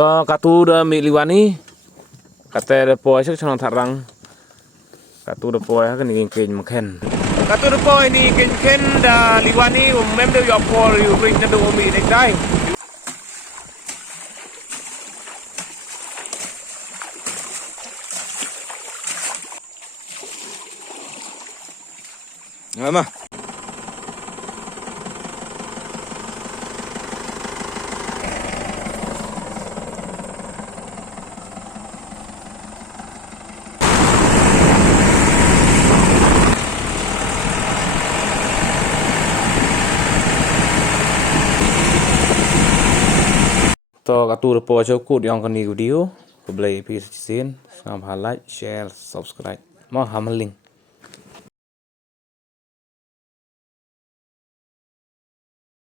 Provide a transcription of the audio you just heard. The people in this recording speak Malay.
To katu da mi liwani kate da poi sak chang tharang katu da poi ha kan king makhen katu da poi ni ken da liwani mem da yo por yu ring na do mi dai dai Mama to katu da poi kut yang kan ni video play pi sin sam like share subscribe mau ham link